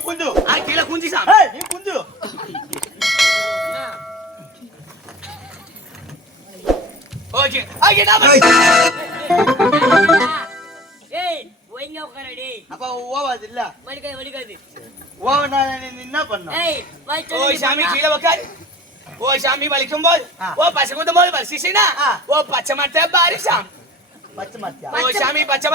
குஞ்சு ஆ கீழே குஞ்சு சாமி. ஏய் நீ குஞ்சு ஓகே. ஆ என்ன ஏய், ஏய் ஒய்ங்க உட்காரடி. அப்ப ஓவாது இல்ல. வலிக்காது வலிக்காது. ஓவனா நீ என்ன பண்ண ஏய் ஓ சாமி கீழே உட்காரு ஓ சாமி வலிக்கும் போது. ஓ பச்சை குந்த போது வலிசினா ஆ. ஓ பச்சை மரத்தை பாரு சாமி பச்சை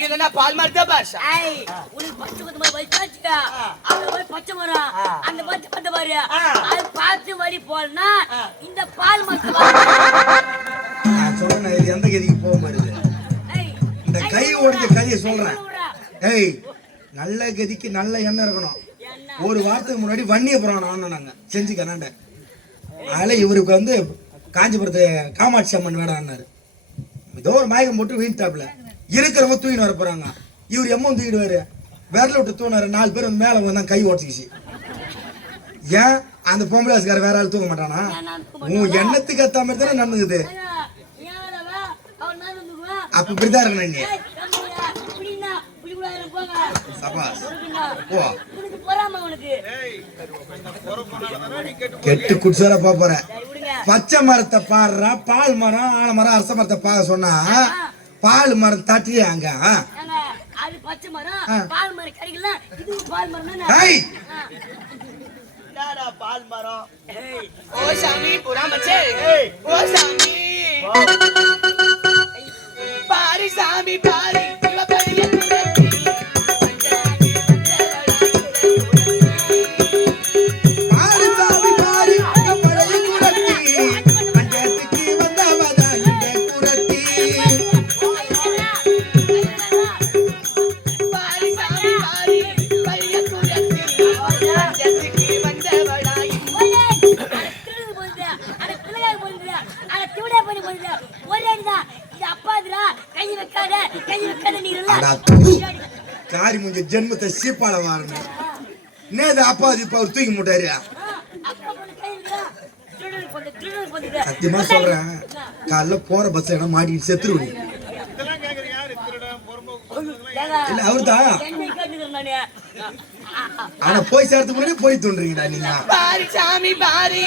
இல்லைன்னா பால் மரத்தை பாரு சாமி ஏய் உனக்கு பச்சை குத்து மாதிரி வலிச்சாச்சுக்கா ஆ. அந்த மாதிரி பச்சை மரம். ஆ. அந்த பச்சை பத்த பாரு ஆ. அது பார்த்து வழி போனா ஆ. இந்த பால் நான் சொல்றேன் இது எந்த கதிக்கு போக மாட்டேது? இந்த கை ஒடிஞ்ச கதையை சொல்றேன். ஏய் நல்ல கதிக்கு நல்ல எண்ணம் இருக்கணும். ஒரு வாரத்துக்கு முன்னாடி வன்னியபுரம் ஆனோம் நாங்க செஞ்சு கனாண்ட அதில் இவருக்கு வந்து காஞ்சிபுரத்து காமாட்சி அம்மன் வேடான்னாரு ஏதோ ஒரு மயக்கம் போட்டு வீட்டாப்புல இருக்கிறவங்க தூக்கின்னு வர போறாங்க. இவர் எம்மன் தூக்கிடுவாரு. விரல விட்டு தூணாரு நாலு பேர் வந்து மேலே வந்தாங்க கை ஓடிச்சிக்கிச்சு ஏன்? அந்த பொம்பளை ஆசுக்கார வேற ஆள் தூக்க மாட்டானா? உன் எண்ணத்துக்கு ஏத்த மாதிரி தானே நடந்துக்குது. அப்ப இப்படிதான் இருக்கணும் நீ. கெட்டு குடிசார போற பச்சை மரத்தை பாடுறா பால் மரம் ஆலமரம் அரச மரத்தை பார்க்க சொன்னா பால் மரம் தட்டியா அங்க. மரம். பால் மரம் மரம் மரம். ஓ சாமி. ஓ சாமி. பாரி சாமி. பாரு. காரி முஞ்ச ஜென்மத்தை சீப்பால வாரணும் நேது அப்பா அது இப்ப அவர் தூக்கி முட்டாரு. சத்தியமா சொல்றேன். காலைல போற பஸ் எல்லாம் மாட்டிட்டு செத்துருவீங்க இல்ல அவர்தான். ஆனா போய் சேர்த்து முன்னாடி போய் தோன்றீங்கடா நீங்க. பாரி சாமி பாரி.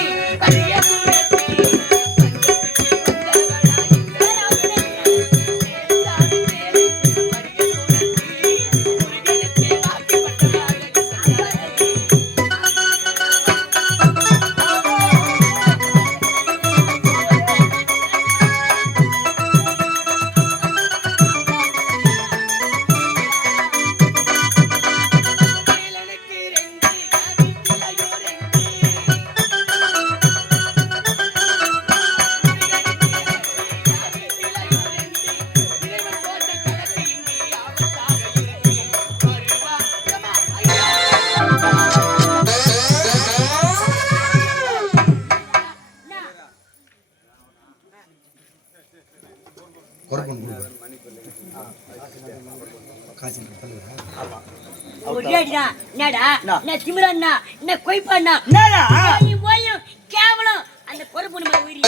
என்ன திமிரா என்ன? என்ன கொய்ப்பா என்ன? என்னடா போயும் போயும் கேவலம் அந்த பொறு பொண்ணு மேல உயிரி.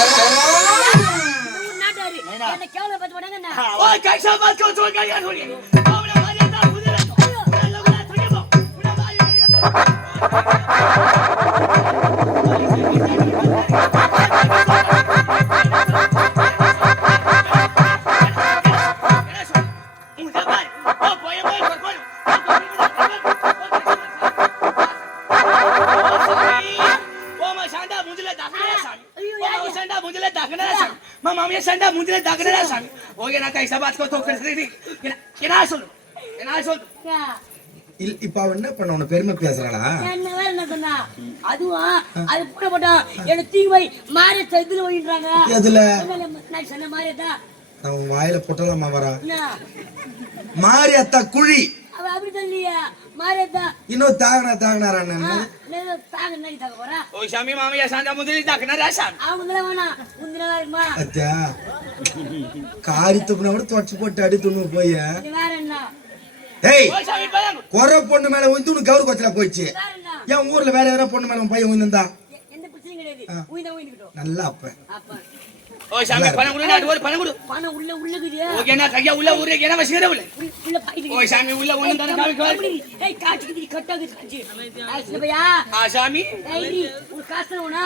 நாட்டாரு. என்ன கேவலம் பார்த்து போனாங்க ಮುಂದಿನ ದಾಖಲೆ ಸ್ವಾಮಿ ಹೋಗಿ ನಾ ಕೈ ಸಭಾತ್ಕೋತ ಹೋಗ್ತೀನಿ ಏನ சொல்லு என்ன சொல்லு இப்ப அவ என்ன பண்ண உன பெருமை பேசுறாளா என்ன வேற என்ன சொன்னா அதுவா அது கூட போட்டோம் என்ன தூக்கி போய் மாரிய இதுல ஓடிடுறாங்க எதுல நான் சொன்ன மாரியதா நான் வாயில பொட்டலாமா வரா மாரியத்தா குழி அவ அப்படி சொல்லியா? மாரேதா இன்னும் தாகனா தாகனா ரண்ணா నేను తాగనై తాగవరా ఓ షామి பொண்ணு மேல வந்து உனக்கு போயிடுச்சு. என் ஊர்ல வேற யாரோ பொண்ணு மேல பையன் உயிர்ந்தா நல்லா அப்ப. ஓ சாமி பணம் கொடு நாட்டு ஒரு பணம் கொடு. பணம் உள்ள உள்ளுக்குது ஓகே நான் கையா உள்ள ஊரே என்ன வச்சுக்கிற உள்ள உள்ள- உள்ள பாக்கெட் ஓ சாமி உள்ள ஒண்ணு தான காமிக்க வர ஏய் காச்சுக்குது கட்டாது சின்னப்பையா ஆ சாமி. ஏய் உன் காசு வேணா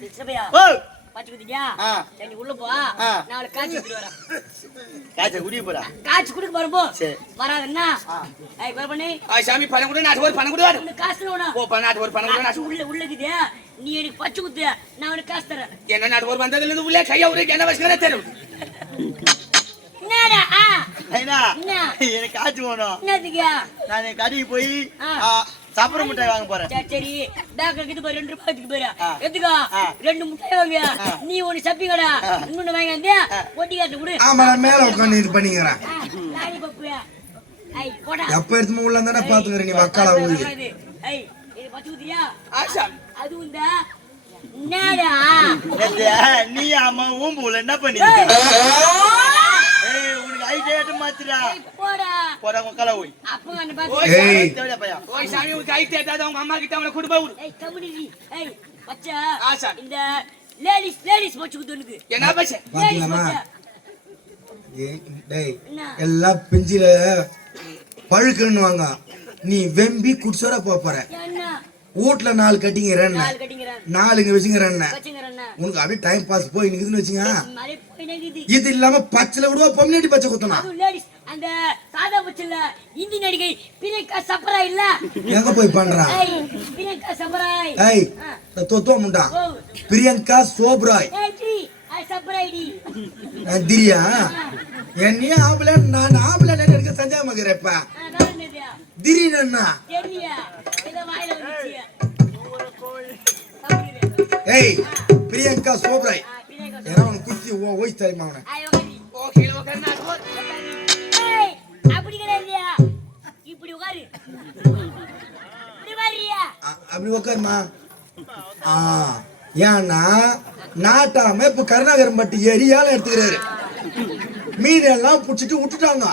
சின்னப்பையா ஓ பாத்துக்கிட்டியா. சரி நீ உள்ள போ. நான் காய்ச்சி வரேன். காய்ச்ச குடிய போடா. காய்ச்சி கொடுக்க போறப்போ. வராதுன்னா? ஏய் குறை பண்ணி. சாமி பணம் கொடு நாட்டு ஒரு பணம் கொடு வர உள்ள காசு ஓ நாட்டு ஒரு பணம் கொடு நாட்டு உள்ள உள்ளக்குது நீ எனக்கு பச்சை குத்து நான் உனக்கு காசு தரேன். என்ன நாட்டு ஒரு வந்ததுல இருந்து உள்ள கையா என்ன வச்சுக்கிற ஐயா என்ன? எனக்கு காய்ச்சி நான் கடைக்கு போய் ஆ. சப்பர மிட்டாய் வாங்க போறேன். சரி பேக்கர் கிட்ட போய் ரெண்டு போயிரு. ஆ. எதுக்கா ஆ. ரெண்டு முட்டை வாங்க நீ ஒண்ணு சப்பிக்கடா இன்னொன்னு வாங்கி வந்து ஒட்டி காட்டு கொடு. ஆமா நான் மேல உட்காந்து இது பண்ணிக்கிறேன். லாரி பப்பு ஐ போடா. எப்ப எடுத்து உள்ள தானே பாத்துக்கிறேன் நீ வக்காலா ஊதி. ஐ இது பத்து ஊத்தியா? ஆ சாமி அது உண்டா? என்னடா? நீ அம்மா ஊம்புல என்ன பண்ணி மாத்திரா போடா போடா கலை போய் அப்ப அந்த ஓ பாத்து ஏய் தேவையா பையா ஓ சாமி உன் கை தேட்டாத உங்க அம்மா கிட்ட அவனை குடும்ப விடு ஏய் கம்பெனி ஏய் பச்சா ஆ, சார். இந்த லேடிஸ் லேடிஸ் என்ன பச்சை ஏய், டேய் எல்லாம் பிஞ்சில பழுக்குன்னுவாங்க நீ வெம்பி குடிசோர போற என்ன வீட்டுல நாலு நாலு கட்டிங்கிறேன் நாலுங்க வச்சுங்கிறேன் வச்சுங்கிறேன் உனக்கு அப்படியே டைம் பாஸ் போய் நிக்குதுன்னு வச்சுங்க. இது இல்லாம பச்சைல விடுவா பொம்னாட்டி பச்சை லேடிஸ் அந்த சாதா பச்சில்ல இந்தி நடிகை பிரியங்கா சப்ரா இல்ல? எங்க போய் பண்றான் ஏய் பிரியங்கா சப்ராய் ஏய் ஆ. தோத்தோ முண்டா? பிரியங்கா சோப்ராய். சப்ராய் திரியா? என்னையும் ஆம்பளை நான் ஆம்பளை அதான் என்னது? திடீர்னு ஏய் பிரியங்கா சோப்ராய் ஏன்னா உனக்கு குச்சி ஓ ஓய்ஸ் தெரியுமா அவனை அப்படி உட்காருமா ஆ ஏன்னா நாட்டாம இப்ப கருணாகரம் பட்டி ஏரியால எடுத்துக்கிறாரு. மீன் எல்லாம் புடிச்சிட்டு விட்டுட்டாங்க.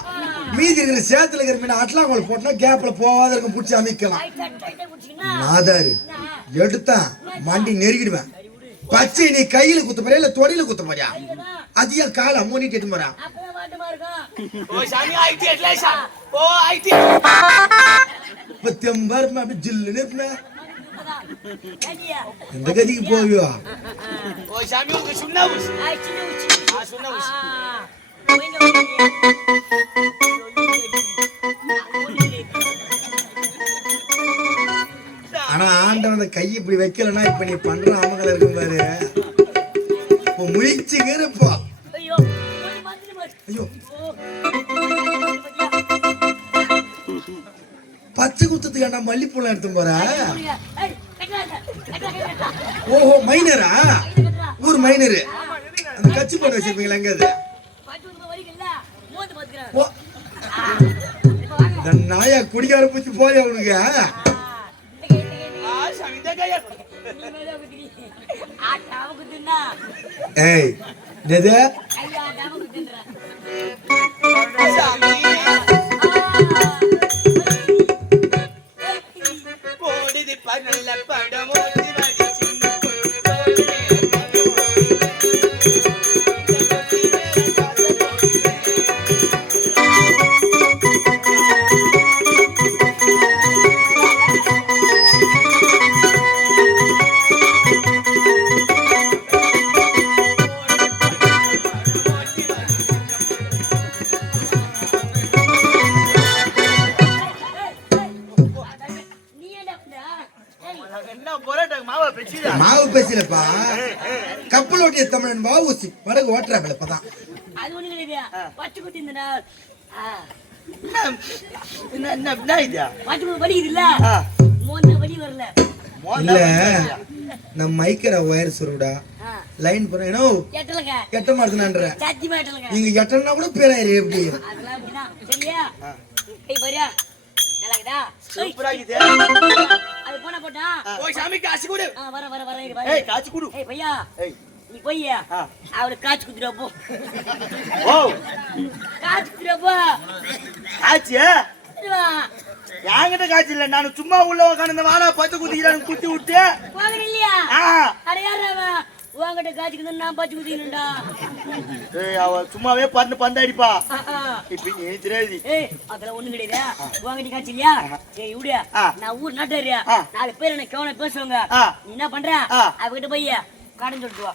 மீதி இருக்கிற சேத்துல இருக்கிற மீன் அட்லாங்கோல போட்டா கேப்ல போகாத இருக்க புடிச்சு அமைக்கலாம். நாதாரு எடுத்தா மண்டி நெருக்கிடுவேன். பச்சை நீ கையில குத்த போறியா இல்ல தொடையில குத்த போறியா? அது ஏன் காலை அம்மோனிட்டு எட்டு போறா. அப்பதான் வாட்டமா இருக்கும். ஓ சாமி ஐடி எட்ல சாமி ஓ ஐடி இப்ப தெம்பாரு அப்படி ஜில்லுன்னு இருப்பேன். அதான். ஐயா எந்த கதிக்கு போவியோ? ஓ சாமி சுண்ணா ஆனா ஆண்டவன் அந்த கை இப்படி வைக்கலன்னா இப்ப நீ பண்ற அமகல இருக்கும் பாரு. இப்போ முயற்சிங்க இருப்பா ஐயோ. பச்சை குத்தத்துக்கு ஏன்டா மல்லிப்பூலாம் எடுத்து போற? ஓஹோ மைனரா ஊர் மைனரு அந்த கட்சி போட்டு வச்சிருப்பீங்களா எங்க அது? நாயா குடிகார பூச்சி போய் அவனுக்கு ஏய் எது மாவை பேசலப்பா கப்பல் ஓட்டிய தமிழன் மாவூசி படகு ஓட்டுறாப்ல இப்பதான். இல்ல ஆ. மோந்த வலி வரல. இல்ல. நம்ம மைக்கிற ஒயர் சுருடா லைன் பண்ண ஏனோ எட்ட மாட்டேனான்ற. நீங்க எட்டனா கூட பேராயிரு எப்படி? சூப்பரா இருக்குது அது போன போட்டா? ஓ சாமி காசு கொடு. வர வர வர ஏய் காய்ச்சி குடு. ஏய் பையா ஏய். நீ போய். அவளுக்கு காய்ச்சி குத்துறா போ. ஓ. காய்ச்சி குத்துறா போ. காய்ச்சி குத்துருவா. என்கிட்ட காய்ச்சி இல்ல. நான் சும்மா உள்ள உட்காந்து வாழை பச்சை குத்திக்கிறான்னு குத்தி விட்டு. போகிற இல்லையா? ஆ. அட உன்கிட்ட காய்ச்சிக்கணும் நான் பாச்சு குதிக்கணும்டா ஏய் அவ சும்மாவே பந்து பந்து அடிப்பா. இப்ப நீ தெரியாது ஏய் அதெல்லாம் ஒண்ணு கிடையாது உங்ககிட்ட காய்ச்சி இல்லையா ஏய் இவிடியா. நான் ஊர் நாட்டாரியா. நாலு பேர் எனக்கு கவனம் பேசுவாங்க. நீ என்ன பண்ற. அவகிட்ட போய் கடன் சொல்லிட்டு வா.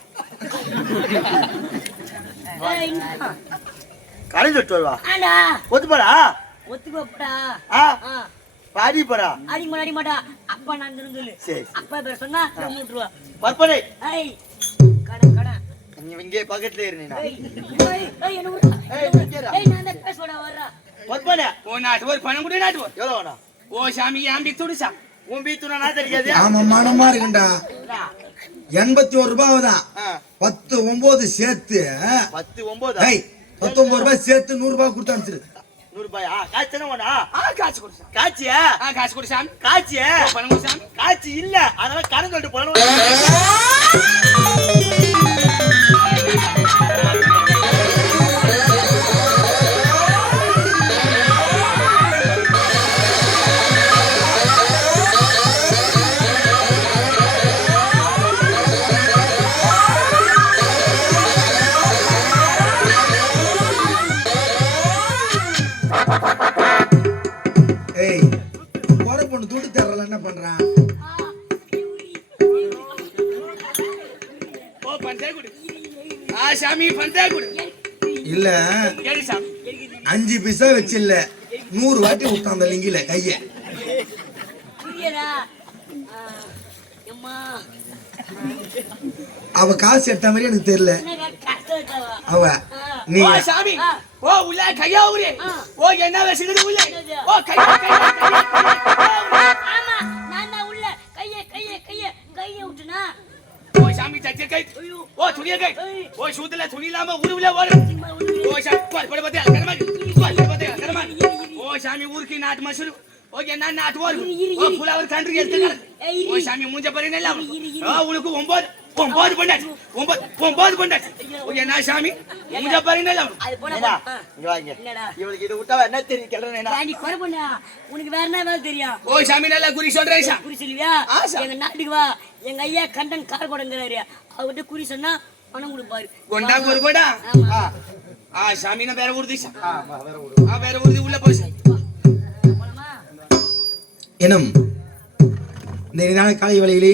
என்ன? கரைஞ்சு விட்டு வருவா? ஆண்டா. ஒத்து போடா ஒத்துக்கு வைப்படா ஆ. ஆ. பாடி போடா அடிக்க மாட்டா. அப்பா நான் சொல்லு. அப்பா பேர் சொன்னா விட்டுருவா பற்பனை ஏய் கடன் கடன் நீ இங்கே பக்கத்துல இருந்தீனா எண்பத்தி ஒரு ரூபாய் பத்து ஒன்பது சேர்த்து பத்து ஒன்பது பத்தொன்பது ரூபாய் சேர்த்து நூறு ரூபாய் கொடுத்து அனுப்பிச்சிரு. நூறு ரூபாயா காய்ச்சனா வேணா ஆ காசு கொடு சாமி. காய்ச்சியா ஆ காசு கொடு சாமி. காய்ச்சிய பணம் கொடு சாமி. காய்ச்சி இல்ல. அதனால கடன் சொல்லிட்டு போகணும் சாமி பந்தே கொடு. இல்ல. அஞ்சு பைசா வச்சு இல்ல நூறு வாட்டி விட்டான் அந்த லிங்கில கைய அவ காசு எடுத்த மாதிரி எனக்கு தெரியல. அவ நீ. சாமி. ஓ உள்ள கையா ஊரே. ஓ என்ன வசிக்குது உள்ள? ஓ கையா ஆமா நான் உள்ள. கைய கைய கைய. கைய விட்டுனா ஓ சாமி தச்ச கை. ஓ துணிய கை ஓ சூத்துல துணி இல்லாம உருவுல ஓடு ஓ கோல் பட பத்தியா கரமா கோல் பட பத்தியா கரமா ஓ சாமி ஊருக்கு நாட்டு மசூரு ஓ என்ன நாட்டு ஓடு ஓ புலாவர் கன்று எடுத்து ஓ சாமி மூஞ்ச பாரு நல்லா ஓ உனக்கு ஒன்பது ஒன்பது பண்ணாச்சு ஒன்பது ஒன்பது பண்ணாச்சு ஓ என்ன சாமி மூஞ்ச பாரு நல்லா அது போனா ஏடா, ஆ. இங்க வாங்க என்னடா இவளுக்கு இது விட்டா என்ன தெரியும் கிளறேன் நீ குறை பண்ணா உனக்கு வேற என்ன வேலை தெரியும் ஓ சாமி நல்லா குறி சொல்றேன் குறி சொல்லுவியா. எங்க நாட்டுக்கு வா எங்க ஐயா கண்டன் கார் கொடுங்கிறாரு அவர்கிட்ட குறி சொன்னா பணம் கொடுப்பாரு. கொண்டா ஒரு ஆமா. ஆ சாமி நான் வேற ஊர்தி ஆ வேற ஊர்தி உள்ள போய் எனும் இந்த காலை வேளையிலே